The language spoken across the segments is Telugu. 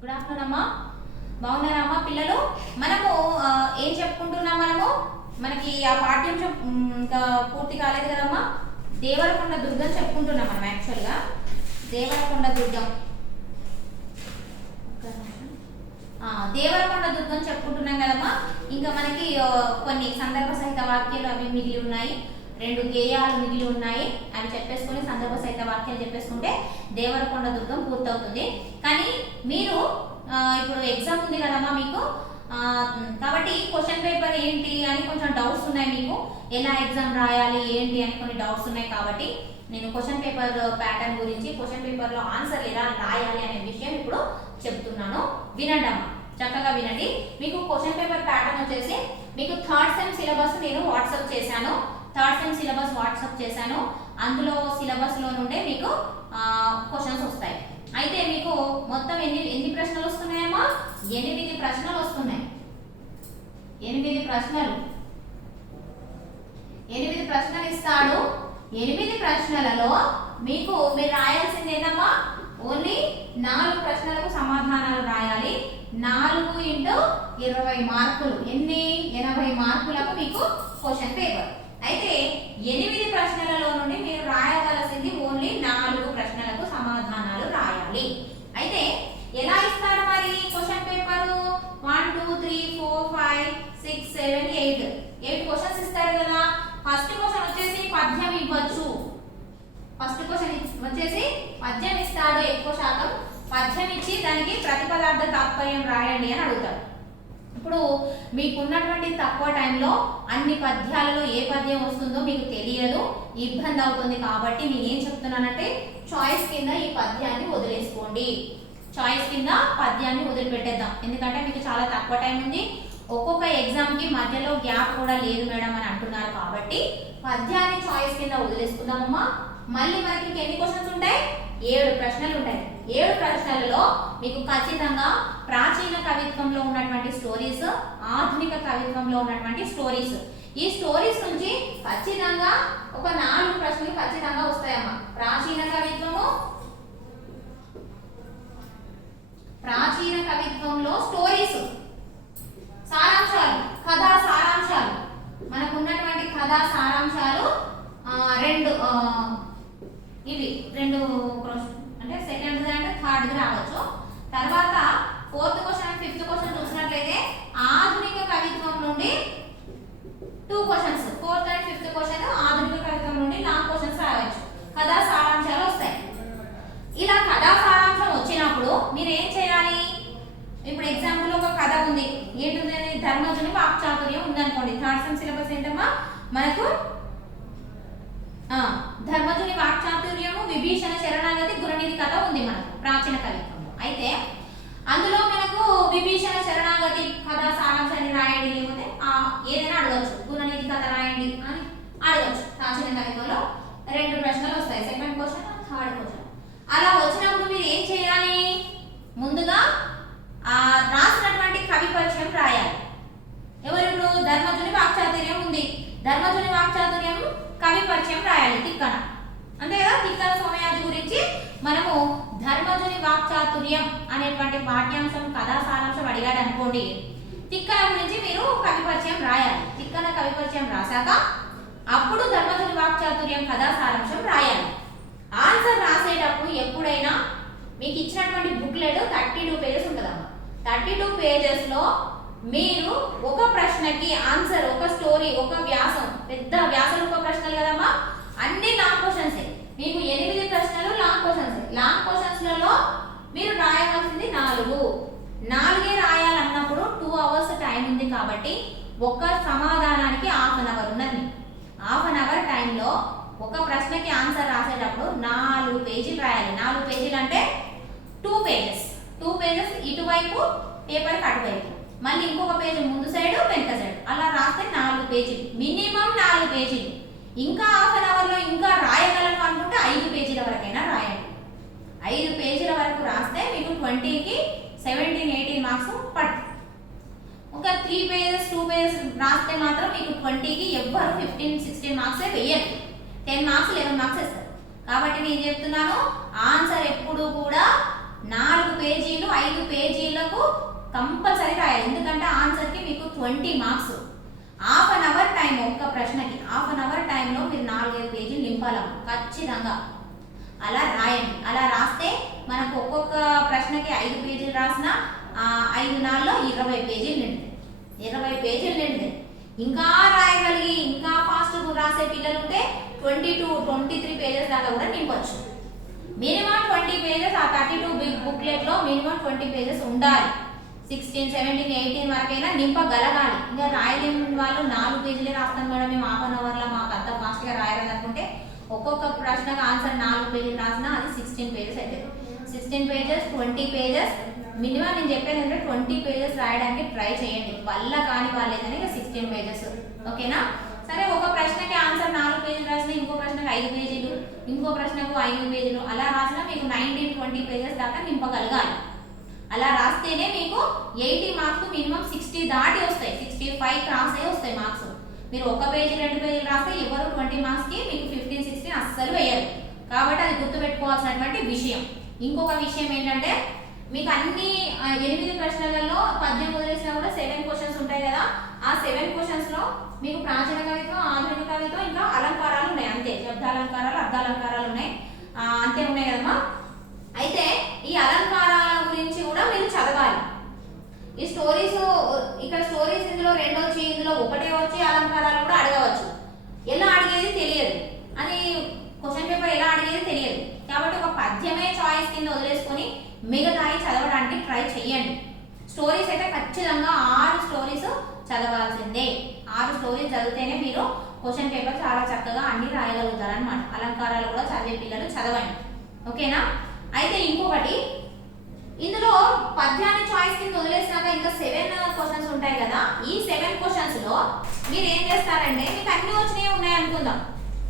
గుడ్ ఆఫ్టర్నూన్ అమ్మా. బాగున్నారా అమ్మా పిల్లలు? మనము ఏం చెప్పుకుంటున్నాం? మనకి ఆ పాఠ్యాంశం ఇంకా పూర్తి కాలేదు కదమ్మా. దేవరకొండ దుర్గం చెప్పుకుంటున్నాం మనం. యాక్చువల్గా దేవరకొండ దుర్గం చెప్పుకుంటున్నాం కదమ్మా. ఇంకా మనకి కొన్ని సందర్భ సహిత వాక్యాలు అవి మిగిలి ఉన్నాయి, 2 గేయాలు మిగిలి ఉన్నాయి. అవి చెప్పేసుకుని సందర్భ సహిత వాక్యాలు చెప్పేసుకుంటే దేవరకొండ దుర్గం పూర్తవుతుంది. కానీ మీరు ఇప్పుడు ఎగ్జామ్ ఉంది కదమ్మా మీకు, కాబట్టి క్వశ్చన్ పేపర్ ఏంటి అని కొంచెం డౌట్స్ ఉన్నాయి మీకు. ఎలా ఎగ్జామ్ రాయాలి ఏంటి అని కొన్ని డౌట్స్ ఉన్నాయి. కాబట్టి నేను క్వశ్చన్ పేపర్ ప్యాటర్న్ గురించి, క్వశ్చన్ పేపర్లో ఆన్సర్ ఎలా రాయాలి అనే విషయం ఇప్పుడు చెప్తున్నాను. వినండి అమ్మా, చక్కగా వినండి. మీకు క్వశ్చన్ పేపర్ ప్యాటర్న్ వచ్చేసి మీకు థర్డ్ సెమ్ సిలబస్ నేను వాట్సాప్ చేశాను. అందులో సిలబస్లో నుండే మీకు క్వశ్చన్స్ వస్తాయి. అయితే మీకు మొత్తం ఎన్ని ప్రశ్నలు వస్తున్నాయమ్మా? 8 ప్రశ్నలు వస్తున్నాయి. 8 ప్రశ్నలు ఇస్తాడు. 8 ప్రశ్నలలో మీరు రాయాల్సింది ఏంటమ్మా? ఓన్లీ 4 ప్రశ్నలకు సమాధానాలు రాయాలి. 4 × 20 మార్కులు. ఎన్ని? 80 మార్కులకు మీకు క్వశ్చన్ పేపర్. అయితే 8 ప్రశ్నలలో నుండి మీరు రాయవలసింది ఓన్లీ 4 ప్రశ్నలకు సమాధానాలు రాయాలి. అయితే ఎలా ఇస్తాడు మరి క్వశ్చన్ పేపర్? 1 2 3 4 5 6 7 8 క్వశ్చన్స్ ఇస్తాడు కదా. ఫస్ట్ క్వశ్చన్ వచ్చేసి పద్యం ఇవ్వచ్చు. పద్యం ఇస్తాడు. ఎక్కువ శాతం పద్యం ఇచ్చి దానికి ప్రతిపదార్థ తాత్పర్యం రాయండి అని అడుగుతాడు. ఇప్పుడు మీకున్నటువంటి తక్కువ టైంలో అన్ని పద్యాలలో ఏ పద్యం వస్తుందో మీకు తెలియదు, ఇబ్బంది అవుతుంది. కాబట్టి నేను ఏం చెప్తున్నానంటే చాయిస్ కింద ఈ పద్యాన్ని వదిలేసుకోండి. పద్యాన్ని వదిలిపెట్టేద్దాం. ఎందుకంటే మీకు చాలా తక్కువ టైం ఉంది. ఒక్కొక్క ఎగ్జామ్కి మధ్యలో గ్యాప్ కూడా లేదు మేడం అని అంటున్నారు. కాబట్టి పద్యాన్ని చాయిస్ కింద వదిలేసుకుందామమ్మా. మళ్ళీ మనకి ఎన్ని క్వశ్చన్స్ ఉంటాయి? 7 ప్రశ్నలు ఉంటాయి. 7 ప్రశ్నలలో మీకు ఖచ్చితంగా ప్రాచీన కవిత్వంలో ఉన్నటువంటి స్టోరీస్, ఆధునిక కవిత్వంలో ఉన్నటువంటి స్టోరీస్, ఈ స్టోరీస్ నుంచి ఖచ్చితంగా ఒక 4 ప్రశ్నలు ఖచ్చితంగా వస్తాయమ్మా. ప్రాచీన కవిత్వంలో స్టోరీస్, సారాంశాలు, కథా సారాంశాలు, మనకు ఉన్నటువంటి కథా సారాంశాలు 2 అంటే సెకండ్ అంటే థర్డ్ రావచ్చు. తర్వాత 4th క్వశ్చన్ 5th క్వశ్చన్ చూసినట్లయితే ఆధునిక కవిత్వం నుండి 2 questions. 4th and 5th question ఆధునిక కవిత్వం నుండి 4 క్వశ్చన్స్ రావచ్చు. కథా సారాంశాలు వస్తాయి. ఇలా కథా సారాంశం వచ్చినప్పుడు మీరు ఏం చేయాలి? ఇప్పుడు ఎగ్జాంపుల్ ఒక కథ ఉంది. ఏంటంటే ధర్మజుని వాక్చాతుర్యం ఉందనుకోండి. థర్డ్ సెమ్ సిలబస్ ఏంటమ్మా మనకు? ధర్మజుని వాక్చాతుర్యము, విభీషణ శరణాగతి, గుణనిధి కథ ఉంది మనకు ప్రాచీన కవిత్వంలో. అయితే అందులో మనకు విభీషణ శరణాగతి కథ సారాంశాన్ని రాయండి, లేకపోతే ఏదైనా అడగచ్చు. గుణనిధి కథ రాయండి అని అడగచ్చు. ప్రాచీన కవిత్వంలో 2 ప్రశ్నలు వస్తాయి. Second question, third question. అలా వచ్చినప్పుడు మీరు ఏం చేయాలి? ముందుగా రాసినటువంటి కవి పరిచయం రాయాలి. ఇప్పుడు ధర్మజుని వాక్చాతుర్యం ఉంది. ధర్మజుని వాక్చాతుర్యం కవి పరిచయం రాయాలి. తిక్కన అంతే కదా. తిక్కన సోమయాజి గురించి మనము ధర్మజుని వాక్చాతుర్యం అనేటువంటి పాఠ్యాంశం కథా సారాంశం అడిగాడు అనుకోండి. తిక్కన గురించి మీరు కవి పరిచయం రాయాలి. తిక్కన కవి పరిచయం రాశాక అప్పుడు ధర్మజుని వాక్చాతుర్యం కథా సారాంశం రాయాలి. ఆన్సర్ రాసేటప్పుడు ఎప్పుడైనా మీకు ఇచ్చినటువంటి బుక్లెట్ 32 పేజెస్ ఉంటుందమ్మా. 32 పేజెస్లో మీరు ఒక ప్రశ్నకి ఆన్సర్, ఒక స్టోరీ, ఒక వ్యాసం, పెద్ద వ్యాసం ఒక ప్రశ్నలు కదమ్మా, అన్ని లాంగ్ క్వశ్చన్స్. మీకు 8 ప్రశ్నలు లాంగ్ క్వశ్చన్స్. లాంగ్ క్వశ్చన్స్లలో మీరు రాయవలసింది 4 రాయాలన్నప్పుడు 2 అవర్స్ టైం ఉంది. కాబట్టి ఒక సమాధానానికి 1/2 అవర్ ఉన్నది. 1/2 అవర్ టైంలో ఒక ప్రశ్నకి ఆన్సర్ రాసేటప్పుడు 4 పేజీలు రాయాలి. 4 పేజీలు అంటే 2 పేజెస్ ఇటువైపు, పేపర్కి అటువైపు, మళ్ళీ ఇంకొక పేజీ ముందు సైడ్, వెనుక సైడ్, అలా రాస్తే 4 పేజీలు, మినిమం 4 పేజీలు. ఇంకా 1/2 అవర్లో ఇంకా రాయగలను అనుకుంటే 5 పేజీల వరకైనా రాయండి. 5 పేజీల వరకు రాస్తే మీకు 20కి 17-18 మార్క్స్ పడుతుంది. ఒక 3 పేజెస్ 2 పేజెస్ రాస్తే మాత్రం మీకు 20కి ఎవ్వరు 15-16 మార్క్సే వేయరు. 10 మార్క్స్ 11 మార్క్స్ వేస్తారు. కాబట్టి నేను చెప్తున్నాను, ఆన్సర్ ఎప్పుడు కూడా 4 పేజీలు 5 పేజీలకు కంపల్సరీ రాయాలి. ఎందుకంటే ఆన్సర్కి మీకు 20 marks. Half an hour time, ఒక్క ప్రశ్నకి హాఫ్ అన్ అవర్ టైంలో మీరు 4-5 పేజీలు నింపాలమ్మ ఖచ్చితంగా. అలా రాయండి. అలా రాస్తే మనకు ఒక్కొక్క ప్రశ్నకి 5 పేజీలు రాసిన 5-4లో 20 పేజీలు నిండుతాయి. 20 పేజీలు నిండుతాయి. ఇంకా రాయగలిగి ఇంకా ఫాస్ట్ రాసే పిల్లలు ఉంటే 22-23 పేజెస్ దాకా కూడా నింపొచ్చు. మినిమం 20 పేజెస్ ఆ 32 బుక్లెట్లో మినిమం 20 పేజెస్ ఉండాలి. 16, 17, 18 వరకైనా నింపగలగాలి. ఇంకా రాయలేని వాళ్ళు 4 పేజీలే రాస్తాం మేడం, మేము హాఫ్ అన్ అవర్లో మాకు అంత ఫాస్ట్గా రాయాలనుకుంటే ఒక్కొక్క ప్రశ్నకు ఆన్సర్ 4 పేజీలు రాసినా అది 16 పేజెస్ అవుతుంది. 16 పేజెస్ 20 పేజెస్ మినిమం. నేను చెప్పేది అంటే 20 పేజెస్ రాయడానికి ట్రై చేయండి. వల్ల కాని వాళ్ళేదని ఇక 16 పేజెస్. ఓకేనా? సరే, ఒక ప్రశ్నకి ఆన్సర్ 4 పేజీలు రాసినా ఇంకో ప్రశ్నకు 5 పేజీలు, ఇంకో ప్రశ్నకు 5 పేజీలు అలా రాసినా మీకు 19-20 పేజెస్ దాకా నింపగలగాలి. అలా రాస్తేనే మీకు 80 మార్క్స్ మినిమం 60 దాటి వస్తాయి. 65 క్రాస్ అయ్యి వస్తాయి మార్క్స్. మీరు 1 పేజీ 2 పేజీలు రాస్తే ఎవరు 20 మార్క్స్కి మీకు 15-16 అస్సలు వేయరు. కాబట్టి అది గుర్తుపెట్టుకోవాల్సినటువంటి విషయం. ఇంకొక విషయం ఏంటంటే మీకు అన్ని 8 ప్రశ్నలలో పద్యం వదిలేసినా కూడా 7 క్వశ్చన్స్ ఉంటాయి కదా. ఆ 7 క్వశ్చన్స్లో మీకు ప్రాచీన కవిత్వం, ఆధునిక కవిత్వం, ఇంకా అలంకారాలు ఉన్నాయి. అంతే, శబ్దాలంకారాలు, అర్ధాలంకారాలు ఉన్నాయి. అంతే ఉన్నాయి కదమ్మా. అయితే ఈ అలంకారాల గురించి కూడా మీరు చదవాలి. ఈ స్టోరీస్, ఇక్కడ స్టోరీస్ ఇందులో 2 వచ్చి ఇందులో 1 వచ్చి అలంకారాలు కూడా అడగవచ్చు. ఎలా అడిగేది తెలియదు, అని క్వశ్చన్ పేపర్ ఎలా అడిగేది తెలియదు. కాబట్టి ఒక పద్యమే చాయిస్ కింద వదిలేసుకొని మిగతాయి చదవడానికి ట్రై చేయండి. స్టోరీస్ అయితే ఖచ్చితంగా 6 స్టోరీస్ చదవాల్సిందే. 6 స్టోరీస్ చదివితేనే మీరు క్వశ్చన్ పేపర్ చాలా చక్కగా అన్ని రాయగలుగుతారనమాట. అలంకారాలు కూడా చదివే పిల్లలు చదవండి. ఓకేనా? అయితే ఇంకొకటి, ఇందులో పద్యాన్ని చాయిస్ కింద వదిలేసినాక ఇంకా 7 క్వశ్చన్స్ ఉంటాయి కదా. ఈ 7 క్వశ్చన్స్ లో మీరు ఏం చేస్తారంటే, మీకు అన్ని వచ్చినాయి ఉన్నాయి అనుకుందాం,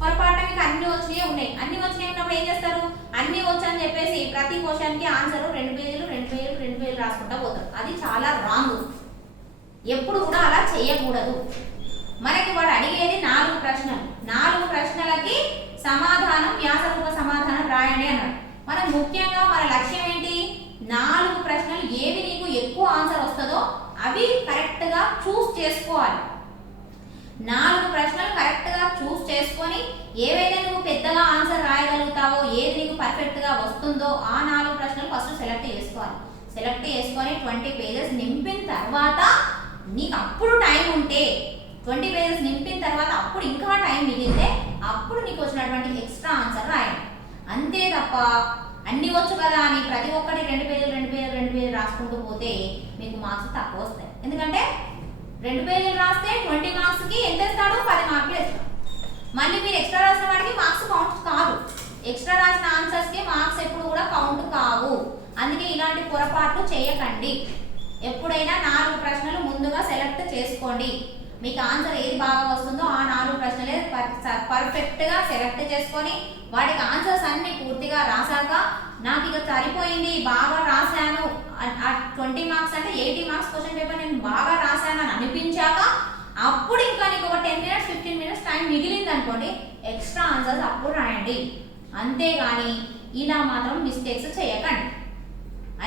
పొరపాటు మీకు అన్ని వచ్చినాయి ఉన్నాయి. అన్ని వచ్చినాయి ఉన్నప్పుడు ఏం చేస్తారు, అన్ని వచ్చని చెప్పేసి ప్రతి క్వశ్చన్ కి ఆన్సర్ 2 పేజీలు రాసుకుంటా పోతారు. అది చాలా రాంగ్. ఎప్పుడు కూడా అలా చేయకూడదు. మనకి వాడు అడిగేది 4 ప్రశ్నలు. 4 ప్రశ్నలకి సమాధానం, వ్యాసరూప సమాధానం రాయండి అన్నాడు. మనం ముఖ్యంగా మన లక్ష్యం ఏంటి, 4 ప్రశ్నలు ఏవి నీకు ఎక్కువ ఆన్సర్ వస్తుందో అవి కరెక్ట్ గా చూస్ చేసుకోవాలి. 4 ప్రశ్నలు కరెక్ట్ గా చూస్ చేసుకొని ఏవైతే నువ్వు పెద్దగా ఆన్సర్ రాయగలుగుతావో, ఏది నీకు పర్ఫెక్ట్ గా వస్తుందో ఆ 4 ప్రశ్నలు ఫస్ట్ సెలెక్ట్ చేసుకోవాలి. సెలెక్ట్ చేసుకొని 20 పేజెస్ నింపిన తర్వాత నీకు అప్పుడు టైం ఉంటే, 20 పేజెస్ నింపిన తర్వాత అప్పుడు ఇంకా టైం మిగిలితే అప్పుడు నీకు వచ్చినటువంటి ఎక్స్ట్రా ఆన్సర్ రాయండి. అంతే తప్ప అన్ని వచ్చు కదా అని ప్రతి ఒక్కటి 2 పేజీలు రాసుకుంటూ పోతే మీకు మార్క్స్ తక్కువ వస్తాయి. ఎందుకంటే 2 పేజీలు రాస్తే 20 మార్క్స్కి ఎంత ఇస్తాడు, 10 మార్కులు ఇస్తాడు. మళ్ళీ మీరు ఎక్స్ట్రా రాసిన వాటికి మార్క్స్ కౌంట్ కాదు. ఎక్స్ట్రా రాసిన ఆన్సర్స్కి మార్క్స్ ఎప్పుడు కూడా కౌంట్ కావు. అందుకే ఇలాంటి పొరపాట్లు చేయకండి. ఎప్పుడైనా 4 ప్రశ్నలు ముందుగా సెలెక్ట్ చేసుకోండి. మీకు ఆన్సర్ ఏది బాగా వస్తుందో ఆ 4 ప్రశ్నలే పర్ఫెక్ట్గా సెలెక్ట్ చేసుకొని వాటికి ఆన్సర్స్ అన్ని పూర్తిగా రాసాక నాకు ఇక సరిపోయింది, బాగా రాశాను, 20 మార్క్స్ అంటే 80 మార్క్స్ క్వశ్చన్ పేపర్ నేను బాగా రాశాను అని అనిపించాక అప్పుడు ఇంకా నీకు ఒక 10 మినిట్స్ 15 మినిట్స్ టైం మిగిలింది అనుకోండి, ఎక్స్ట్రా ఆన్సర్స్ అప్పుడు రాయండి. అంతేగాని ఇలా మాత్రం మిస్టేక్స్ చేయకండి.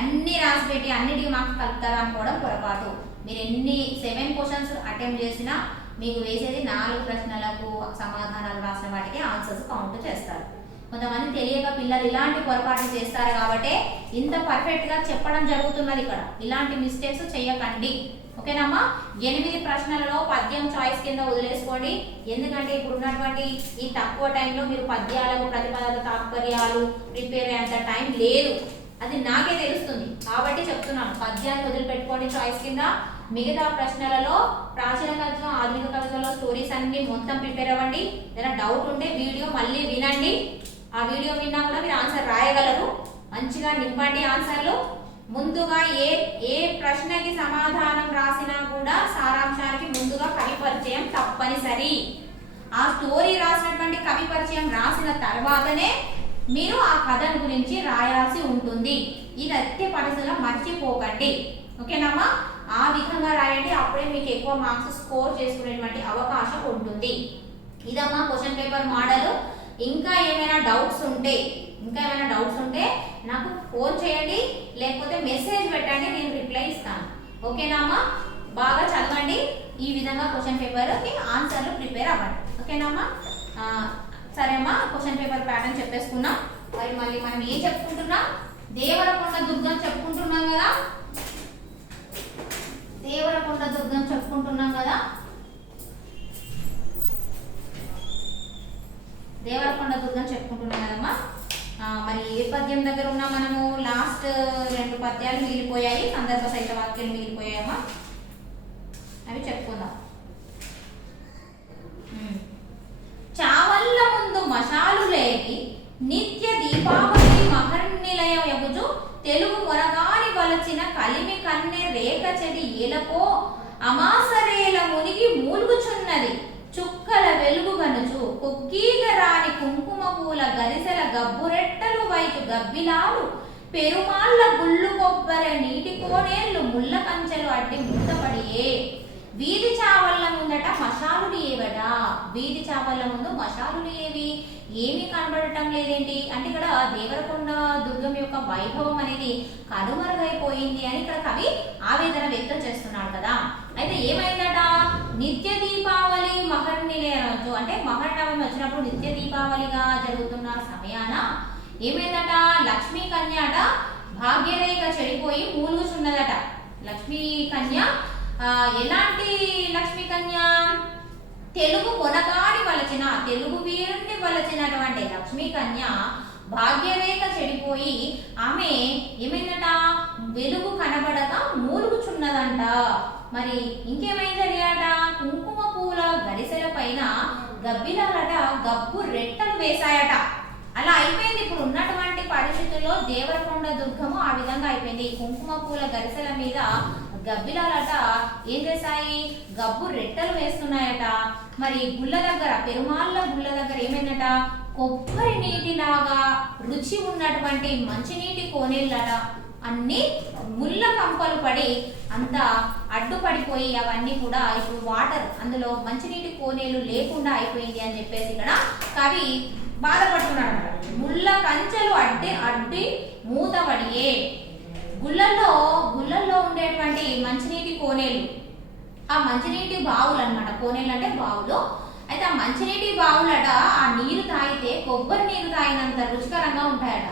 అన్ని రాసి పెట్టి అన్నిటికీ మార్క్స్ కలుపుతారా అనుకోవడం పొరపాటు. మీరు ఎన్ని 7 క్వశ్చన్స్ అటెంప్ట్ చేసినా మీకు వేసేది 4 ప్రశ్నలకు సమాధానాలు రాసిన వాటికి ఆన్సర్స్ కౌంట్ చేస్తారు. కొంతమంది తెలియక పిల్లలు ఇలాంటి పొరపాట్లు చేస్తారు కాబట్టి ఇంత పర్ఫెక్ట్గా చెప్పడం జరుగుతున్నది. ఇక్కడ ఇలాంటి మిస్టేక్స్ చేయకండి. ఓకేనమ్మా? 8 ప్రశ్నలలో పద్యం చాయిస్ కింద వదిలేసుకోండి. ఎందుకంటే ఇప్పుడు ఉన్నటువంటి ఈ తక్కువ టైంలో మీరు పద్యాలకు ప్రతిపాదక తాత్పర్యాలు ప్రిపేర్ అయ్యేంత టైం లేదు. అది నాకే తెలుస్తుంది కాబట్టి చెప్తున్నాను. పద్యాన్ని వదిలిపెట్టుకోండి చాయిస్ కింద. మిగతా ప్రశ్నలలో ప్రాచీన కవిత్వం, ఆధునిక కవిత్వంలో స్టోరీస్ అన్ని మొత్తం ప్రిపేర్ అవ్వండి. ఏదైనా డౌట్ ఉంటే వీడియో మళ్ళీ వినండి. ఆ వీడియో విన్నా కూడా మీరు ఆన్సర్ రాయగలరు. మంచిగా నింపండి ఆన్సర్లు. ముందుగా ఏ ప్రశ్నకి సమాధానం రాసినా కూడా సారాంశానికి ముందుగా కవి పరిచయం తప్పనిసరి. ఆ స్టోరీ రాసినటువంటి కవి పరిచయం రాసిన తర్వాతనే మీరు ఆ కథ గురించి రాయాల్సి ఉంటుంది. ఇది అత్య పరిస్థితుల్లో మర్చిపోకండి. ఓకేనమ్మా? ఆ విధంగా రాయండి. అప్పుడే మీకు ఎక్కువ మార్క్స్ స్కోర్ చేసుకునేటువంటి అవకాశం ఉంటుంది. ఇదమ్మా క్వశ్చన్ పేపర్ మోడల్. ఇంకా ఏమైనా డౌట్స్ ఉంటే నాకు ఫోన్ చేయండి, లేకపోతే మెసేజ్ పెట్టండి, నేను రిప్లై ఇస్తాను. ఓకేనా అమ్మా? బాగా చదవండి. ఈ విధంగా క్వశ్చన్ పేపర్కి ఆన్సర్లు ప్రిపేర్ అవ్వండి. ఓకేనా అమ్మా? సరే అమ్మా, క్వశ్చన్ పేపర్ ప్యాటర్న్ చెప్పేసుకున్నాం. మరి మళ్ళీ మనం ఏం చెప్పుకుంటున్నాం? దేవరకొండ దుర్గం చెప్పుకుంటున్నాం కదా. దేవరకొండ దుర్గం చెప్పుకుంటున్నాం కదా. దేవరకొండ దుర్గం చెప్పుకుంటున్నాం కదమ్మా. మరి ఏ పద్యం దగ్గర ఉన్నా మనము? లాస్ట్ 2 పద్యాలు మిగిలిపోయాయి, సందర్భ సహిత వాక్యాలు మిగిలిపోయాయమ్మా. అవి చెప్పుకుందాం. చావల్ల ముందు మషాలు లేకి నిత్య దీపావళి మహర్నిలయ యగుజు తెలుగు మొరగాని వలచిన కలిమి కన్నె రేఖ చెడి ఏలకో అమాసరేల మునిగి మూలుగుచున్నది చుక్కల వెలుగు గనుచు కొక్కీగ రాని కుంకుమ పూల గరిసెల గబ్బురెట్టలు వైపు గబ్బిలాలు పెరుమాళ్ళ గుళ్ళు కొబ్బరి నీటి కోనేళ్లు ముళ్ళ కంచెలు అడ్డి మూతపడియే. వీధి చావళ్ళ ముందట మషాలులు ఏవడా? వీధి చావళ్ళ ముందు మషాలులు ఏవి? ఏమీ కనబడటం లేదేంటి అంటే ఇక్కడ దేవరకొండ దుర్గం యొక్క వైభవం అనేది కనుమరుగైపోయింది అని ఇక్కడ కవి ఆవేదన వ్యక్తం చేస్తున్నాడు కదా. అయితే ఏమైందట? నిత్య దీపావళి మహర్నిలయ రోజు అంటే మహర్నవమి వచ్చినప్పుడు నిత్య దీపావళిగా జరుగుతున్న సమయాన ఏమైందట? లక్ష్మీ కన్య అట భాగ్యరేఖ చెడిపోయి మూలుగుచున్నదట. లక్ష్మీ కన్య ఎలాంటి లక్ష్మీ కన్య? తెలుగు కొనగాని వలచిన, తెలుగు వీరుణ్ణి వలచినటువంటి లక్ష్మీ కన్య భాగ్యరేఖ చెడిపోయి ఆమె ఏమైందట? వెలుగు కనబడక మూలుగుచున్నదంట. మరి ఇంకేమైంది జరిగాట? కుంకుమ పూల గరిసెల పైన గబ్బిలాలట గబ్బు రెట్టలు వేశాయట. అలా అయిపోయింది. ఇప్పుడు ఉన్నటువంటి పరిస్థితుల్లో దేవరకొండ దుర్గము ఆ విధంగా అయిపోయింది. కుంకుమ పూల గరిసెల మీద గబ్బిలాలట ఏం చేశాయి? గబ్బు రెట్టలు వేస్తున్నాయట. మరి గుళ్ళ దగ్గర, పెరుమాళ్ళ గుళ్ళ దగ్గర ఏమైందట? కొబ్బరి నీటిలాగా రుచి ఉన్నటువంటి మంచినీటి కోనేళ్ళట అన్ని ముళ్ళ కంపలు పడి అంత అడ్డుపడిపోయి అవన్నీ కూడా ఇప్పుడు వాటర్ అందులో మంచినీటి కోనేలు లేకుండా అయిపోయింది అని చెప్పేసి ఇక్కడ కవి బాధపడుతున్నాడు. ముళ్ళ కంచెలు అడ్డి మూతపడియే. గుళ్ళల్లో ఉండేటువంటి మంచినీటి కోనేలు, ఆ మంచినీటి బావులు అన్నమాట. కోనేలు అంటే బావులు. అయితే ఆ మంచినీటి బావులట ఆ నీరు తాగితే కొబ్బరి నీరు తాగినంత రుచికరంగా ఉంటాయట.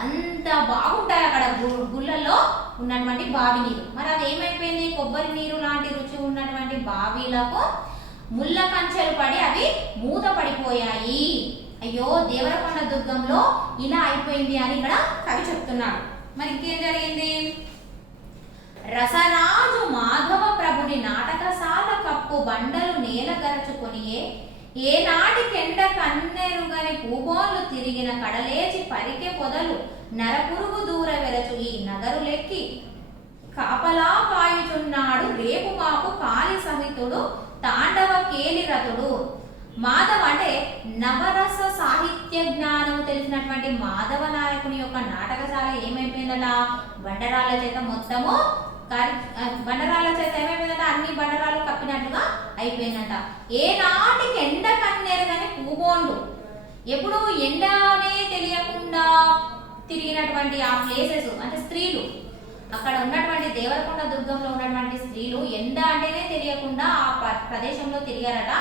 అంత బాగుంటాయి అక్కడ గుళ్ళల్లో ఉన్నటువంటి బావి నీరు. మరి అది ఏమైపోయింది? కొబ్బరి నీరు లాంటి రుచి ఉన్నటువంటి బావిలకు ముళ్ళ కంచెలు పడి అవి మూత పడిపోయాయి. అయ్యో, దేవరకొండ దుర్గంలో ఇలా అయిపోయింది అని ఇక్కడ కవి చెప్తున్నాడు. మరి ఇంకేం జరిగింది? రసరాజు మాధవ ప్రభుని నాటకశాల కప్పు బండలు నేల గరచుకొనియే ఏనాటి కెండ కన్నెరుగని పూబోన్లు తిరిగిన కడలేచి పరికె పొదలు నరపురుగు దూర వెరచు ఈ నగరులెక్కి కాపలా కాయుచున్నాడు రేపు మాపు కాలి సహితుడు తాండవ కేలిరతుడు. మాధవ అంటే నవరస సాహిత్య జ్ఞానం తెలిసినటువంటి మాధవ నాయకుని యొక్క నాటకశాల ఏమైపోయిందట? బండరాల చేత మొత్తము బండరాల చేత ఏమైపోయిందట? అన్ని బండరాలు కప్పినట్టుగా అయిపోయిందట. ఏనాటికి ఎండ కన్నేరు కానీ పూబోన్లు, ఎప్పుడు ఎండనే తెలియకుండా తిరిగినటువంటి ఆ ప్లేసెస్ అంటే స్త్రీలు, అక్కడ ఉన్నటువంటి దేవరకొండ దుర్గంలో ఉన్నటువంటి స్త్రీలు ఎండ అంటేనే తెలియకుండా ఆ ప్రదేశంలో తిరిగారట.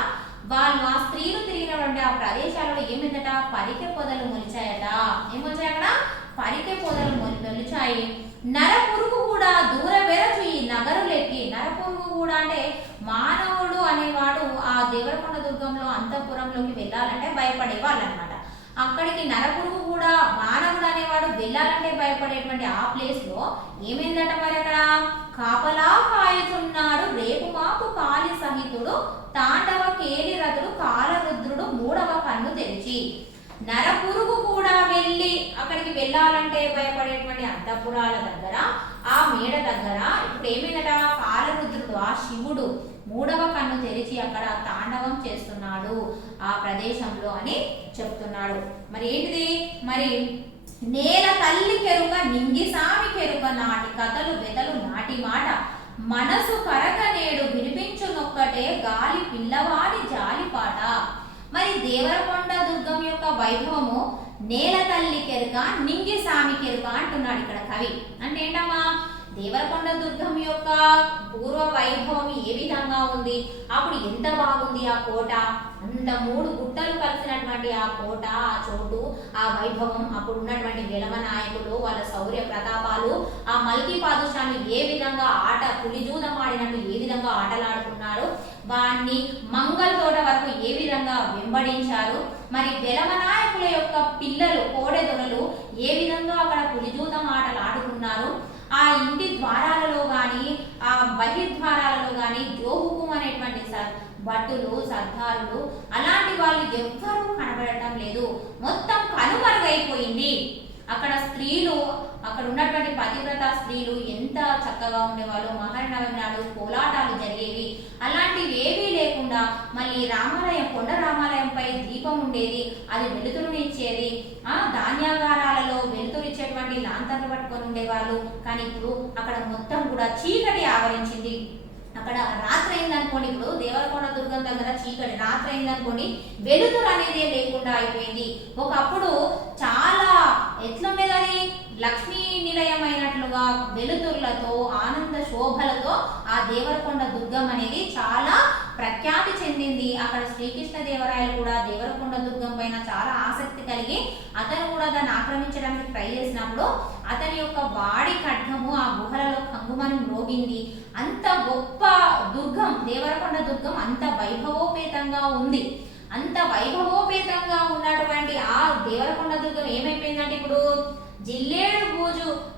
వాళ్ళు ఆ స్త్రీలు తిరిగినటువంటి ఆ ప్రదేశాలలో ఏమైందట? పరికె పొదలు మొలిచాయట. ఏమొచ్చాయి అక్కడ? పరికె పొదలు మొలిచాయి. నరపురుగు కూడా దూర వెరచు ఈ నగరులెక్కి. నరపురుగు కూడా అంటే మానవుడు అనేవాడు ఆ దేవరకొండ దుర్గంలో అంతఃపురంలోకి వెళ్ళాలంటే భయపడే వాళ్ళు అనమాట. అక్కడికి నరపురుగు కూడా మానవుడు అనేవాడు వెళ్ళాలంటే భయపడేటువంటి ఆ ప్లేస్ లో ఏమైందట? మరి అక్కడ కాపలా కాయుచున్నాడు రేపు మాపు కాలి సహితుడు తాండవ కేలిరతుడు కాలరుద్రుడు మూడవ కన్ను తెరిచి. నరపురుగు కూడా వెళ్ళి అక్కడికి వెళ్ళాలంటే భయపడేటువంటి అంతఃపురాల దగ్గర, ఆ మేడ దగ్గర ఇప్పుడు ఏమైందట? కాలరుద్రుడు ఆ శివుడు మూడవ కన్ను తెరిచి అక్కడ తాండవం చేస్తున్నాడు ఆ ప్రదేశంలో అని చెప్తున్నాడు. మరి ఏంటిది? మరి నేల తల్లి కెరుక నింగి సామి కెరుక నాటి కథలు వెతలు నాటి మాట మనసు కరగ నేడు వినిపించునొక్కటే గాలి పిల్లవాడి జాలిపాట. మరి దేవరకొండ దుర్గం యొక్క వైభవము నేల తల్లి కెరుక నింగి సామి కెరుక అంటున్నాడు ఇక్కడ కవి. అంటే ఏంటమ్మా, దేవరకొండ దుర్గం యొక్క పూర్వ వైభవం ఏ విధంగా ఉంది, అప్పుడు ఎంత బాగుంది ఆ కోట, అంత 3 గుట్టలు కలిసినటువంటి ఆ కోట, ఆ చోటు, ఆ వైభవం, అప్పుడు ఉన్నటువంటి వెలమ నాయకులు వాళ్ళ శౌర్య ప్రతాపాలు, ఆ మల్కి పాదుషాన్ని ఏ విధంగా పులిజూదం ఆడినట్టు ఏ విధంగా ఆటలాడుకున్నారు, వాన్ని మంగళ తోట వరకు ఏ విధంగా వెంబడించారు, మరి వెలమ నాయకుల యొక్క పిల్లలు కోడెదొరలు ఏ విధంగా అక్కడ పులిజూదం ఆటలు ఆడుకున్నారు, ఆ ఇంటి ద్వారాలలో గాని ఆ బహిర్ద్వారాలలో గాని జోహుకుం అనేటువంటి భటులు సర్దారులు అలాంటి వాళ్ళు ఎవ్వరూ కనబడటం లేదు, మొత్తం కనుమరుగైపోయింది. అక్కడ స్త్రీలు, అక్కడ ఉన్నటువంటి పతివ్రత స్త్రీలు ఎంత చక్కగా ఉండేవాళ్ళు, మహానవమి నాడు కోలాటాలు జరిగేవి, అలాంటివి ఏవీ లేకుండా మళ్ళీ రామాలయం, కొండ రామాలయంపై దీపం ఉండేది, అది వెలుతురునిచ్చేది, ధాన్యాగారాలలో వెలుతురిచ్చేటువంటి లాంతర్లు పట్టుకొని ఉండేవాళ్ళు. కానీ ఇప్పుడు అక్కడ మొత్తం కూడా చీకటి ఆవరించింది. అక్కడ రాత్రి అయిందనుకోండి, ఇప్పుడు దేవరకొండ దుర్గం దగ్గర చీకటి రాత్రి అయిందనుకోండి, వెలుతురు అనేది లేకుండా అయిపోయింది. ఒకప్పుడు చాలా ఎట్లుండేది, అది లక్ష్మీ నిలయమైనట్లుగా వెలుతురులతో ఆనంద శోభలతో ఆ దేవరకొండ దుర్గం అనేది చాలా ప్రఖ్యాతి చెందింది. అక్కడ శ్రీకృష్ణదేవరాయలు కూడా దేవరకొండ దుర్గం పైన చాలా ఆసక్తి కలిగి అతను కూడా దాన్ని ఆక్రమించడానికి ట్రై చేసినప్పుడు అతని యొక్క వాడి ఖడ్గము ఆ గుహలలో కంగుమని మ్రోగింది. అంత గొప్ప దుర్గం దేవరకొండ దుర్గం, అంత వైభవోపేతంగా ఉంది. అంత వైభవోపేతంగా ఉన్నటువంటి ఆ దేవరకొండ దుర్గం ఏమైపోయిందంటే ఇప్పుడు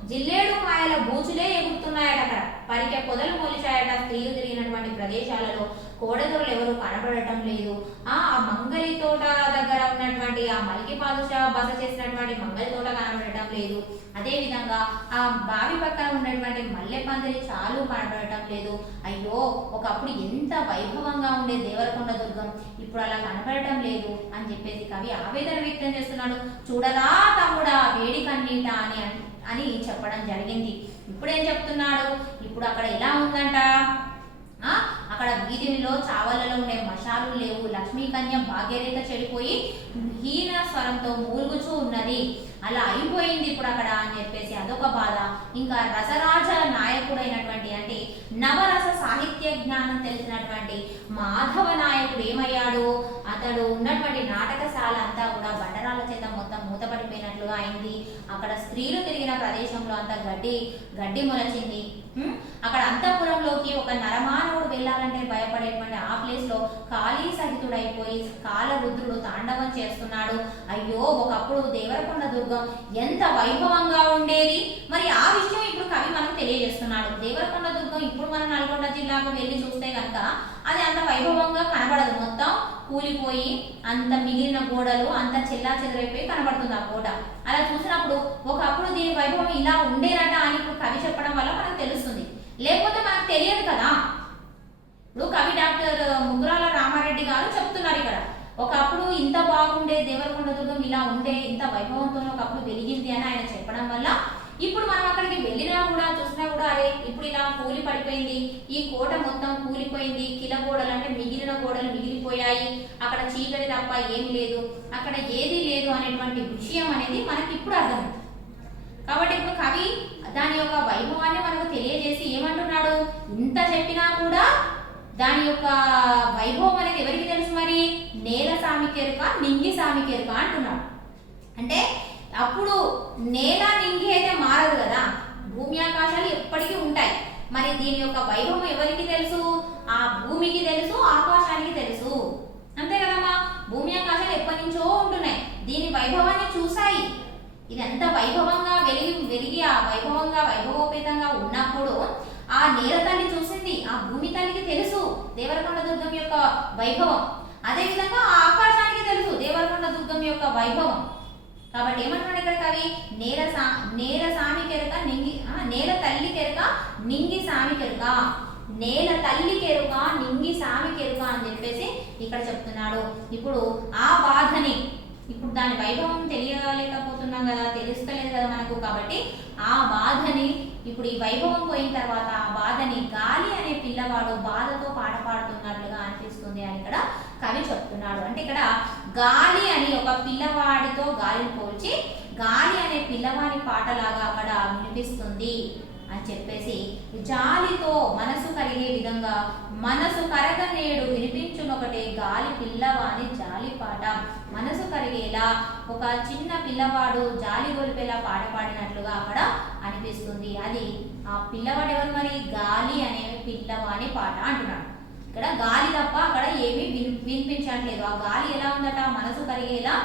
జిల్లేడు కాయల బూచులే ఎగురుతున్నాయట. అక్కడ పరికె పొదలు మొలిచాయట. స్త్రీలు తిరిగినటువంటి ప్రదేశాలలో కోడెదొరలు ఎవరు కనబడటం లేదు. ఆ మంగళి తోట దగ్గర ఉన్నటువంటి ఆ మల్కి పాదుషా బస చేసినటువంటి మంగళి తోట కనబడటం లేదు. అదే విధంగా ఆ బావి పక్కన ఉన్నటువంటి మల్లె పందిరి చాలు కనబడటం లేదు. అయ్యో, ఒకప్పుడు ఎంత వైభవంగా ఉండే దేవరకొండ దుర్గం ఇప్పుడు అలా కనబడటం లేదు అని చెప్పేసి కవి ఆవేదన వ్యక్తం చేస్తున్నాడు. చూడరా తమ్ముడా వేడి కన్నీట అని చెప్పడం జరిగింది. ఇప్పుడు ఏం చెప్తున్నాడు, ఇప్పుడు అక్కడ ఎలా ఉందంట, అక్కడ వీధిలో చావలలో ఉండే మషాలు లేవు. లక్ష్మీ కన్య భాగ్యరేఖ చెడిపోయి హీన స్వరంతో మూలుగుచూ ఉన్నది. అలా అయిపోయింది ఇప్పుడు అక్కడ అని చెప్పేసి అదొక బాధ. ఇంకా రసరాజ నాయకుడైనటువంటి అంటే నవరస సాహిత్య జ్ఞానం తెలిసినటువంటి మాధవ నాయకుడు ఏమయ్యాడు, అతడు ఉన్నటువంటి నాటకశాల అంతా కూడా బండరాల చేత మొత్తం మూతపడిపోయినట్లుగా అయింది. అక్కడ స్త్రీలు తిరిగిన ప్రదేశంలో అంతా గడ్డి మొలచింది. అక్కడ అంతఃపురంలోకి ఒక నరమానవుడు వెళ్ళాలంటే భయపడేటువంటి ఆ ప్లేస్ లో కాళీ సహితుడైపోయి కాలరుద్రుడు తాండవం చేస్తున్నాడు. అయ్యో, ఒకప్పుడు దేవరకొండ దుర్గం ఎంత వైభవంగా ఉండేది. మరి ఆ విషయం ఇప్పుడు కవి మనకు తెలియజేస్తున్నాడు. దేవరకొండ దుర్గం ఇప్పుడు మనం నల్గొండ జిల్లాకు వెళ్ళి చూస్తే కనుక అది అంత వైభవంగా కనబడదు. మొత్తం కూలిపోయి అంత మిగిలిన గోడలు అంత చెల్లా చెదరైపోయి కనబడుతుంది ఆ కోట. అలా చూసినప్పుడు ఒకప్పుడు దీని వైభవం ఇలా ఉండేనట అని ఇప్పుడు కవి చెప్పడం వల్ల మనకు తెలుస్తుంది. లేకపోతే మనకు తెలియదు కదా. ఇప్పుడు కవి డాక్టర్ ముగ్గురాల రామారెడ్డి గారు చెప్తున్నారు ఇక్కడ, ఒకప్పుడు ఇంత బాగుండే దేవరకొండ దుర్గం ఇలా ఉండే ఇంత వైభవంతో ఒకప్పుడు వెలిగింది అని ఆయన చెప్పడం వల్ల ఇప్పుడు మనం అక్కడికి వెళ్ళినా కూడా చూసినా కూడా అరే ఇప్పుడు ఇలా కూలి పడిపోయింది, ఈ కోట మొత్తం కూలిపోయింది, కిల గోడలు అంటే మిగిలిన గోడలు మిగిలిపోయాయి, అక్కడ చీకటి తప్ప ఏం లేదు, అక్కడ ఏది లేదు అనేటువంటి విషయం అనేది మనకి ఇప్పుడు అర్థమైంది. కాబట్టి ఇప్పుడు కవి దాని యొక్క వైభవాన్ని మనకు తెలియజేసి ఏమంటున్నాడు, ఇంత చెప్పినా కూడా దాని యొక్క వైభవం అనేది ఎవరికి తెలుసు, మరి నేల సామికెరుక నింగి సామికెరుక అంటున్నాడు. అంటే అప్పుడు నేల నింగి అయితే మారదు కదా, భూమి ఆకాశాలు ఎప్పటికీ ఉంటాయి. మరి దీని యొక్క వైభవం ఎవరికి తెలుసు, ఆ భూమికి తెలుసు, ఆకాశానికి తెలుసు, అంతే కదమ్మా. భూమి ఆకాశాలు ఎప్పటి నుంచో ఉంటున్నాయి, దీని వైభవాన్ని చూసాయి. ఇది ఎంత వైభవంగా వెలిగి ఆ వైభవోపేతంగా ఉన్నప్పుడు ఆ నేల తల్లి చూసింది, ఆ భూమి తల్లికి తెలుసు దేవరకొండ దుర్గం యొక్క వైభవం. అదేవిధంగా ఆ ఆకాశానికి తెలుసు దేవరకొండ దుర్గం యొక్క వైభవం. కాబట్టి ఏమంటున్నాడు ఇక్కడ కవి, నేల సామి కెరుక నింగి, నేల తల్లి కెరుక నింగి సామి కెరుక, నేల తల్లి కెరుక నింగి సామి కెరుక అని చెప్పేసి ఇక్కడ చెప్తున్నాడు. ఇప్పుడు ఆ బాధని, ఇప్పుడు దాని వైభవం తెలియలేకపోతున్నాం కదా, తెలుస్తలేదు కదా మనకు. కాబట్టి ఆ బాధని ఇప్పుడు ఈ వైభవం పోయిన తర్వాత ఆ బాధని గాలి అనే పిల్లవాడు బాధతో పాట పాడుతున్నట్లుగా అనిపిస్తుంది అని ఇక్కడ కవి చెప్తున్నాడు. అంటే ఇక్కడ గాలి అని ఒక పిల్లవాడితో గాలిని పోల్చి గాలి అనే పిల్లవాడి పాటలాగా అక్కడ వినిపిస్తుంది అని చెప్పేసి, జాలితో మనసు కరిగే విధంగా మనసు కరగ నేడు వినిపించునొకటే గాలి పిల్లవాని జాలి పాట. మనసు కరిగేలా ఒక చిన్న పిల్లవాడు జాలి గొలిపేలా పాట పాడినట్లుగా అక్కడ అనిపిస్తుంది. అది ఆ పిల్లవాడు ఎవరు మరి? గాలి అనే పిల్లవాని పాట అంటున్నాడు. ఇక్కడ గాలి తప్ప అక్కడ ఏమీ వినిపించట్లేదు. ఆ గాలి ఎలా ఉందట? మనసు కరిగేలా,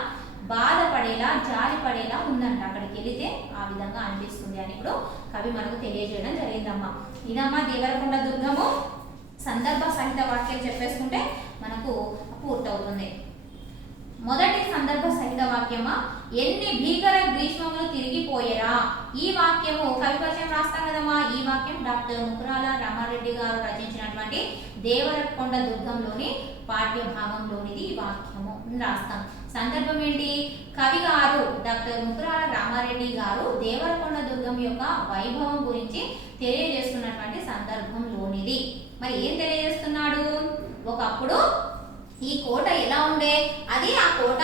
బాధపడేలా, జాలి పడేలా ఉందంట. అక్కడికి వెళితే ఆ విధంగా అనిపిస్తుంది అని ఇప్పుడు కవి మనకు తెలియజేయడం జరిగిందమ్మా. ఇదమ్మా దేవరకొండ దుర్గము సందర్భ సహిత వాక్యం చెప్పేసుకుంటే మనకు పూర్తవుతుంది. మొదటి సందర్భ సహిత వాక్యమా, ఎన్ని భీకర గ్రీష్మములు తిరిగిపోయేరా. ఈ వాక్యము కవి పరిచయం రాస్తాం కదమ్మా. ఈ వాక్యం డాక్టర్ ముకురాల రామారెడ్డి గారు రచించినటువంటి దేవరకొండ దుర్గంలోని పాఠ్య భాగంలోనిది ఈ వాక్యము రాస్తాం. సందర్భం ఏంటి? కవి గారు డాక్టర్ ముకురాల రామారెడ్డి గారు దేవరకొండ దుర్గం యొక్క వైభవం గురించి తెలియజేస్తున్నటువంటి సందర్భంలోనిది. మరి ఏం తెలియజేస్తున్నాడు? ఒకప్పుడు ఈ కోట ఎలా ఉండే, అది ఆ కోట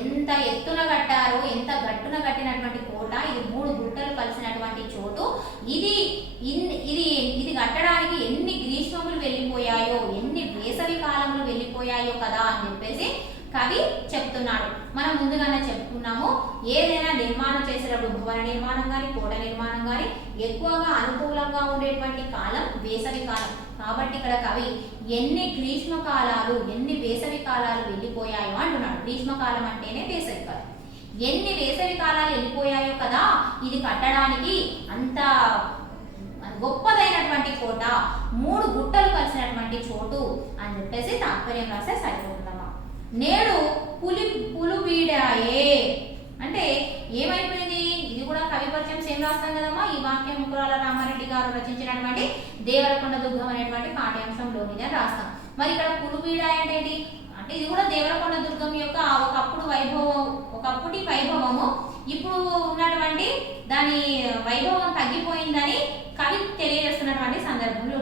ఎంత ఎత్తున కట్టారో, ఎంత గట్టున కట్టినటువంటి కోట. ఇది 3 గుట్టలు కలిసినటువంటి చోటు. ఇది ఇది కట్టడానికి ఎన్ని గ్రీష్మములు వెళ్ళిపోయాయో, ఎన్ని వేసవి కాలములు వెళ్ళిపోయాయో కదా అని చెప్పేసి కవి చెప్తున్నాడు. మనం ముందుగానే చెప్పుకున్నాము, ఏదైనా నిర్మాణం చేసేటప్పుడు భవన నిర్మాణం కానీ కోట నిర్మాణం కానీ ఎక్కువగా అనుకూలంగా ఉండేటువంటి కాలం వేసవి కాలం. కాబట్టి ఇక్కడ కవి ఎన్ని గ్రీష్మకాలాలు, ఎన్ని వేసవి కాలాలు వెళ్ళిపోయాయో అంటున్నాడు. గ్రీష్మకాలం అంటేనే వేసవి కాలం. ఎన్ని వేసవి కాలాలు వెళ్ళిపోయాయో కదా, ఇది కట్టడానికి అంత గొప్పదైనటువంటి కోట, 3 గుట్టలు కలిసినటువంటి చోటు అని చెప్పేసి తాత్పర్యం రాస్తే సరిపోతుందమ్మా. నేడు పులుబీడాయే అంటే ఏమైపోయింది? ఇది కూడా కవి పరిచయం సేమ్ రాస్తాం కదమ్మా. ఈ వాక్యం ముకురాల రామారెడ్డి గారు రచించినటువంటి దేవరకొండ దుర్గం అనేటువంటి పాఠ్యాంశంలోనిది అని రాస్తాం. మరి ఇక్కడ పులుబీడాయ అంటే ఏంటి అంటే, ఇది కూడా దేవరకొండ దుర్గం యొక్క ఒకప్పటి వైభవము ఇప్పుడు ఉన్నటువంటి దాని వైభవం తగ్గిపోయిందని కవి తెలియజేస్తున్నటువంటి సందర్భంలో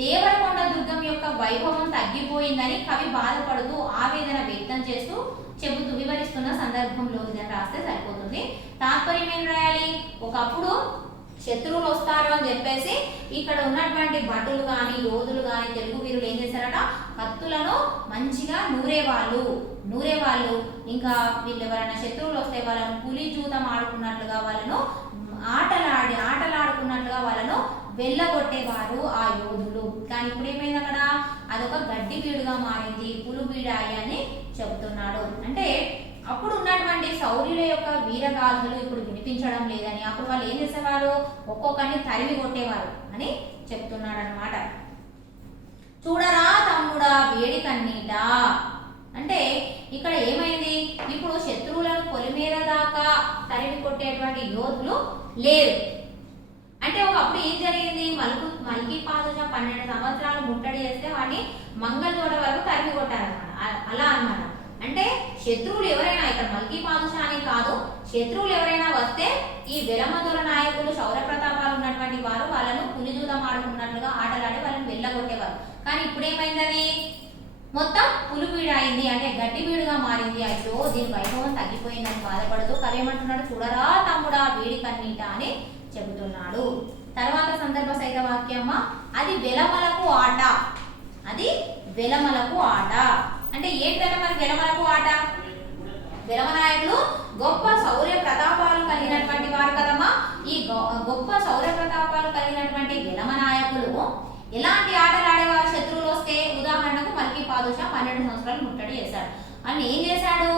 దేవరకొండ దుర్గం యొక్క వైభవం తగ్గిపోయిందని కవి బాధపడుతూ ఆవేదన వ్యక్తం చేస్తూ చెబుతూ వివరిస్తున్న సందర్భంలో ఇదని రాస్తే సరిపోతుంది. తాత్పర్యం ఏం రాయాలి? ఒకప్పుడు శత్రువులు వస్తారు అని చెప్పేసి ఇక్కడ ఉన్నటువంటి భటులు కానీ యోధులు కానీ తెలుగు వీరులు ఏం చేశారట? కత్తులను మంచిగా నూరేవాళ్ళు. ఇంకా వీళ్ళు ఎవరైనా శత్రువులు వస్తే వాళ్ళను పులి జూతం ఆడుకున్నట్లుగా, వాళ్ళను ఆటలాడుకున్నట్లుగా వాళ్ళను వెళ్ళగొట్టేవారు ఆ యోధులు. కానీ ఇప్పుడు ఏమైంది? అక్కడ అదొక గడ్డి బీడుగా మారింది, పులుబీడాయి అని చెబుతున్నాడు. అంటే అప్పుడు ఉన్నటువంటి శౌర్యుల యొక్క వీరగాథలు ఇప్పుడు వినిపించడం లేదని, అప్పుడు వాళ్ళు ఏం చేసేవారు? ఒక్కొక్కరిని తరిమి కొట్టేవారు అని చెప్తున్నాడు అనమాట. చూడరా తమ్ముడా వేడి కన్నీట అంటే ఇక్కడ ఏమైంది? ఇప్పుడు శత్రువులను పొలిమేర దాకా తరిమి కొట్టేటువంటి యోధులు లేరు. అంటే ఒకప్పుడు ఏం జరిగింది? మల్కీ పాదుషా 12 సంవత్సరాలు ముట్టడి చేస్తే వాడిని మంగళతోట వరకు తరిమి కొట్టారనమాట. అలా అనమాట. అంటే శత్రువులు ఎవరైనా, ఇక్కడ మల్కీ పాదుషా అని కాదు, శత్రువులు ఎవరైనా వస్తే ఈ వెలమదొర నాయకులు శౌర్య ప్రతాపాలు ఉన్నటువంటి వారు వాళ్ళను పులిజూదం ఆడుకున్నట్లుగా ఆటలాడి వాళ్ళని వెళ్ళగొట్టేవారు. కానీ ఇప్పుడు ఏమైందని? మొత్తం పులిబీడాయింది, అంటే గడ్డి బీడుగా మారింది. అయ్యో దీని వైభవం తగ్గిపోయిందని బాధపడుతూ కవి ఏమంటున్నాడు? చూడరా తమ్ముడా వేడి కన్నీట అని చెబుతున్నాడు. తర్వాత సందర్భ సహిత వాక్యమ్మ, అది వెలమలకు ఆట. అది వెలమలకు ఆట అంటే ఏంటంటే మరి వెలమలకు ఆట? వెలమ నాయకులు గొప్ప శౌర్య ప్రతాపాలు కలిగినటువంటి వారు కదమ్మా. ఈ గొప్ప శౌర్య ప్రతాపాలు కలిగినటువంటి వెలమ నాయకులు ఎలాంటి ఆటలు ఆడేవారు? శత్రువులు వస్తే ఉదాహరణకు మల్కీ పాదుషా 12 సంవత్సరాలు ముట్టడి చేశాడు. అని ఏం చేశాడు?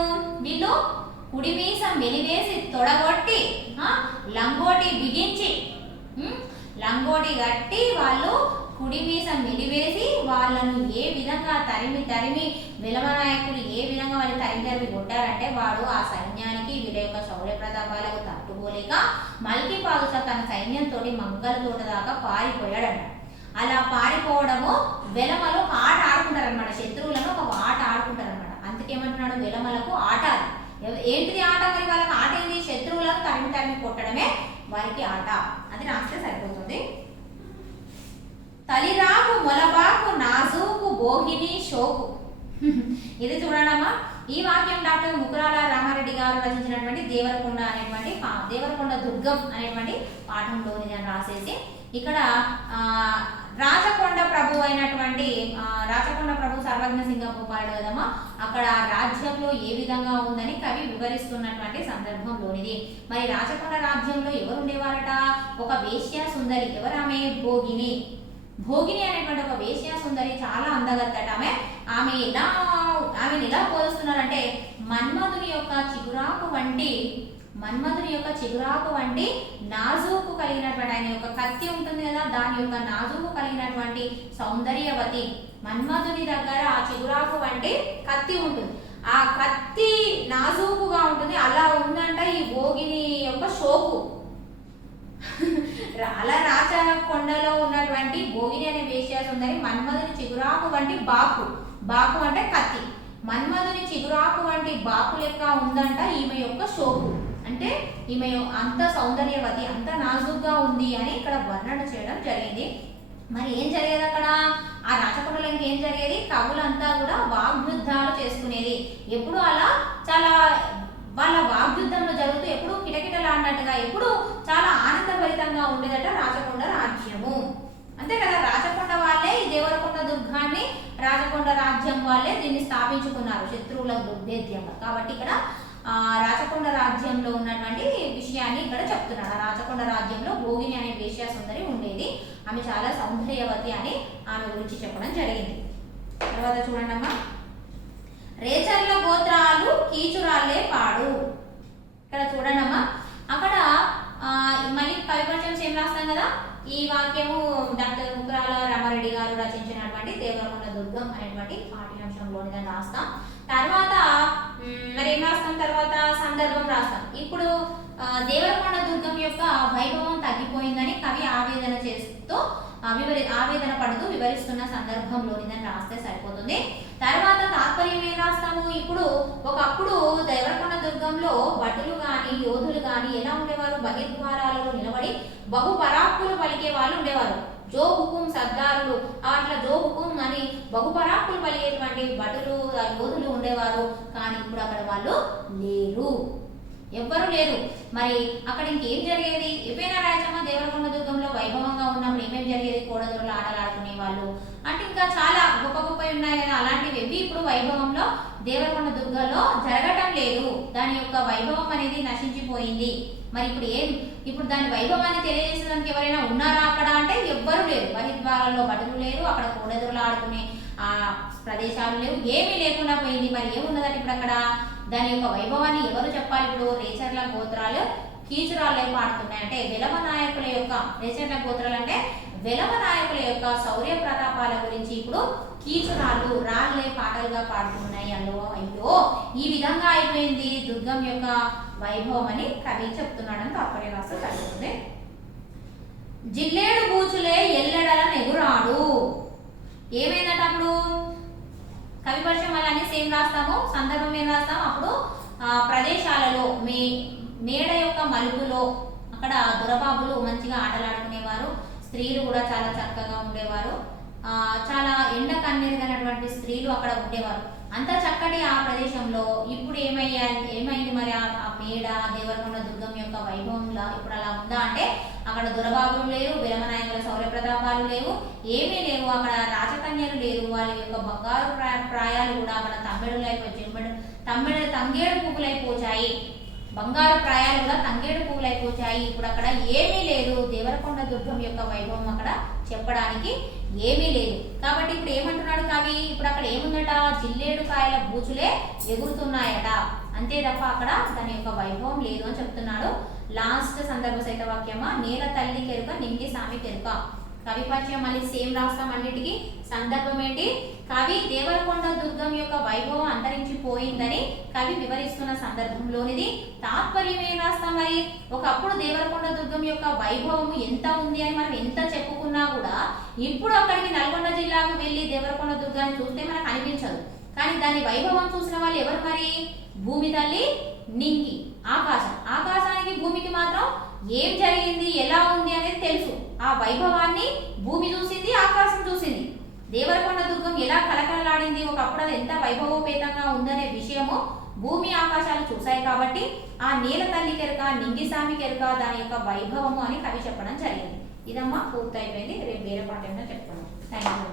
వీళ్ళు కుడిమీసం వెలివేసి తొడగొట్టి లంగోటి బిగించి లంగోటి కట్టి వాళ్ళు కుడిమీసం వెలివేసి వాళ్ళను ఏ విధంగా తరిమి వెలమ నాయకులు ఏ విధంగా వాళ్ళు తరిమి కొట్టారంటే, వాడు ఆ సైన్యానికి వీళ్ళ యొక్క శౌర్య ప్రతాపాలకు తట్టుకోలేక మల్కీ పాదుషా తన సైన్యంతో మంగళ తోట దాకా పారిపోయాడంట. అలా పారిపోవడము వెలమలు ఆట ఆడుకుంటారనమాట. శత్రువులను ఒక ఆట ఆడుకుంటారనమాట. అందుకేమంటున్నాడు? వెలమలకు ఆట. ఏంటిది ఆట? మరి వాళ్ళకి ఆట ఏంటి? శత్రువులను తరిమి కొట్టడమే వారికి ఆట. అది రాస్తే సరిపోతుంది. తలిరాకు మొలబాకు నాజూకు భోగిని షోకు ఇది చూడడమా. ఈ వాక్యం డాక్టర్ ముకురాల రామారెడ్డి గారు రచించినటువంటి దేవరకొండ అనేటువంటి దేవరకొండ దుర్గం అనేటువంటి పాఠంలోని అని రాసేసి ఇక్కడ రాచకొండ ప్రభు అయినటువంటి రాచకొండ ప్రభు సర్వజ్ఞ సింగ భూపాలుడు కదమ్మా, అక్కడ రాజ్యంలో ఏ విధంగా ఉందని కవి వివరిస్తున్నటువంటి సందర్భంలోనిది. మరి రాచకొండ రాజ్యంలో ఎవరు ఉండేవారట? ఒక వేశ్య సుందరి. ఎవరామె? భోగిని. భోగిని అనేటువంటి ఒక వేశ్య సుందరి, చాలా అందగత్తట ఆమె. ఆమెను ఎలా పోలుస్తున్నారంటే మన్మధుని యొక్క చిగురాకు వంటి నాజూకు కలిగినటువంటి, ఆయన యొక్క కత్తి ఉంటుంది కదా, దాని యొక్క నాజూకు కలిగినటువంటి సౌందర్యవతి. మన్మధుని దగ్గర ఆ చిగురాకు వంటి కత్తి ఉంటుంది, ఆ కత్తి నాజూకుగా ఉంటుంది. అలా ఉందంట ఈ భోగిని యొక్క షోకు. అలా రాచకొండలో ఉన్నటువంటి భోగిని అనే వేశ్య సుందరి మన్మధుని చిగురాకు వంటి బాకు అంటే కత్తి. మన్మధుని చిగురాకు వంటి బాకు లెక్క ఉందంట ఈమె యొక్క షోకు. అంటే ఈమె అంత సౌందర్యవతి, అంత నాజుగ్గా ఉంది అని ఇక్కడ వర్ణన చేయడం జరిగింది. మరి ఏం జరిగేది అక్కడ? ఆ రాచకొండలో ఇంకేం జరిగేది? కవులంతా కూడా వాగ్యుద్ధాలు చేసుకునేది. ఎప్పుడు అలా చాలా వాళ్ళ వాగ్యుద్ధంలో జరుగుతూ ఎప్పుడు కిటకిటలాడినట్టుగా, ఎప్పుడు చాలా ఆనందభరితంగా ఉండేదట రాచకొండ రాజ్యము. అంతే కదా, రాచకొండ వాళ్ళే ఈ దేవరకొండ దుర్గాన్ని, రాచకొండ రాజ్యం వాళ్ళే దీన్ని స్థాపించుకున్నారు శత్రువుల దుర్భేద్యంగా. కాబట్టి ఇక్కడ రాచకొండ రాజ్యంలో ఉన్నటువంటి విషయాన్ని ఇక్కడ చెప్తున్నాడు. ఆ రాచకొండ రాజ్యంలో భోగిని అనే వేశ్య సుందరి ఉండేది. ఆమె చాలా సౌందర్యవతి అని ఆమె గురించి చెప్పడం జరిగింది. తర్వాత చూడండి అమ్మా, రేచర్ల గోత్రాలు కీచురాళ్ళే పాడు. ఇక్కడ చూడండి అమ్మా, అక్కడ మళ్ళీ కవిపరిచయం ఏం రాస్తాం కదా, ఈ వాక్యము డాక్టర్ ముకురాల రామారెడ్డి గారు రచించినటువంటి దేవరకొండ దుర్గం అనేటువంటి పాఠ్యాంశంలోని రాస్తాం. తర్వాత మరి ఏం రాస్తాం? తర్వాత సందర్భం రాస్తాం. ఇప్పుడు దేవరకొండ దుర్గం యొక్క వైభవం తగ్గిపోయిందని కవి ఆవేదన పడుతూ వివరిస్తున్న సందర్భంలోనిదని రాస్తే సరిపోతుంది. తర్వాత తాత్పర్యం ఏం రాస్తాము? ఒకప్పుడు దేవరకొండ దుర్గంలో భటులు గాని యోధులు గాని ఎలా ఉండేవారు? బహిర్ద్వారాలలో నిలబడి బహు పరాక్కులు పలికే వాళ్ళు ఉండేవారు. జో హుకుం సర్దారులు, అట్లా జో హుకుం అని బహుపరాక్కులు పలిగేటువంటి భటులు యోధులు ఉండేవారు. కానీ ఇప్పుడు అక్కడ వాళ్ళు లేరు, ఎవ్వరు లేరు. మరి అక్కడ ఇంకేం జరిగేది? ఎప్పుడైనా రాజమ్మ దేవరకొండ దుర్గంలో వైభవంగా ఉన్నప్పుడు ఏమేమి జరిగేది? కోడదొరలు ఆటలు ఆడుకునే వాళ్ళు అంటే ఇంకా చాలా గొప్ప గొప్ప ఉన్నాయి కదా, అలాంటివి ఎవి ఇప్పుడు వైభవంలో దేవరకొండ దుర్గంలో జరగటం లేదు. దాని యొక్క వైభవం అనేది నశించిపోయింది. మరి ఇప్పుడు దాని వైభవాన్ని తెలియజేసేదానికి ఎవరైనా ఉన్నారా అక్కడ అంటే ఎవ్వరు లేరు. బహిర్ద్వారాల్లో భటులు లేరు, అక్కడ కోడెదురులు ఆడుకునే ఆ ప్రదేశాలు లేవు, ఏమీ లేకుండా పోయింది. మరి ఏమున్నదంటే ఇప్పుడు అక్కడ దాని యొక్క వైభవాన్ని ఎవరు చెప్పాలి? ఇప్పుడు రేచర్ల గోత్రాలు కీచురాళ్ళే పాడుతున్నాయి. అంటే వెలమ నాయకుల యొక్క, రేచర్ల గోత్రాలు అంటే వెలమ నాయకుల యొక్క శౌర్య ప్రతాపాల గురించి ఇప్పుడు కీచురాళ్ళు రాళ్ళే పాటలుగా పాడుతున్నాయి. అయ్యో ఈ విధంగా అయిపోయింది దుర్గం యొక్క వైభవం అని కవి చెప్తున్నాడని తాత్పర్య రాష్ట్రం జరుగుతుంది. జిల్లేడు బూచులే ఎల్లెడల నెగురాడు. ఏమైందట అప్పుడు? కవి పరిచయం అలానే సేమ్ రాస్తాము, సందర్భం ఏం రాస్తాము? అప్పుడు ప్రదేశాలలో మేడ యొక్క మలుపులో అక్కడ దొరబాబులు మంచిగా ఆటలాడుకునేవారు, స్త్రీలు కూడా చాలా చక్కగా ఉండేవారు, చాలా ఎండ కన్నెరిగినటువంటి స్త్రీలు అక్కడ ఉండేవారు. అంత చక్కటి ఆ ప్రదేశంలో ఇప్పుడు ఏమైంది మరి? ఆ మేడ దేవరకొండ దుర్గం యొక్క వైభవంలా ఇప్పుడు అలా ఉందా అంటే అక్కడ దొరబాబులు లేరు, విరమనాయకుల శౌర్య ప్రతాపాలు లేవు, ఏమీ లేవు. అక్కడ రాజకన్యలు లేరు, వాళ్ళ యొక్క బంగారు ప్రాయాలు కూడా అక్కడ తంగేడు పువ్వులైపోచాయి. బంగారు ప్రాయాలు కూడా తంగేడు పువ్వులైపోచాయి. ఇప్పుడు అక్కడ ఏమీ లేదు. దేవరకొండ దుర్గం యొక్క వైభవం అక్కడ చెప్పడానికి ఏమీ లేదు. కాబట్టి ఇప్పుడు ఏమంటున్నాడు కవి? ఇప్పుడు అక్కడ ఏముందట? జిల్లేడు కాయల బూచులే ఎగురుతున్నాయట, అంతే తప్ప అక్కడ దాని యొక్క వైభవం లేదు అని చెప్తున్నాడు. లాస్ట్ సందర్భ సహిత వాక్యమా, నేల తల్లి కెరుక నింగి సామి కెరుక. కవి పరిచయం మళ్ళీ సేమ్ రాస్తాం అన్నిటికీ. సందర్భం ఏంటి? కవి దేవరకొండ దుర్గం యొక్క వైభవం అంతరించిపోయిందని కవి వివరిస్తున్న సందర్భంలోనిది. తాత్పర్యం ఏం రాస్తాం మరి? ఒకప్పుడు దేవరకొండ దుర్గం యొక్క వైభవం ఎంత ఉంది అని మనం ఎంత చెప్పుకున్నా కూడా ఇప్పుడు అక్కడికి నల్గొండ జిల్లాకు వెళ్ళి దేవరకొండ దుర్గాన్ని చూస్తే మనకు అనిపించదు. కానీ దాని వైభవం చూసిన వాళ్ళు ఎవరు మరి? భూమి తల్లి, నింగి, ఆకాశం. ఆకాశానికి భూమికి మాత్రం ఏం జరిగింది, ఎలా ఉంది అనేది తెలుసు. ఆ వైభవాన్ని భూమి చూసింది, ఆకాశం చూసింది. దేవరకొండ దుర్గం ఎలా కలకలలాడింది, ఒకప్పుడు అది ఎంత వైభవోపేతంగా ఉందనే విషయము భూమి ఆకాశాలు చూశాయి కాబట్టి ఆ నేల తల్లి కెరక, నింగిసామి కెరక దాని యొక్క వైభవము అని కవి చెప్పడం జరిగింది. ఇదమ్మా పూర్తయిపోయింది. రేపు వేరే పాట ఏమైనా చెప్తాను. Thank you.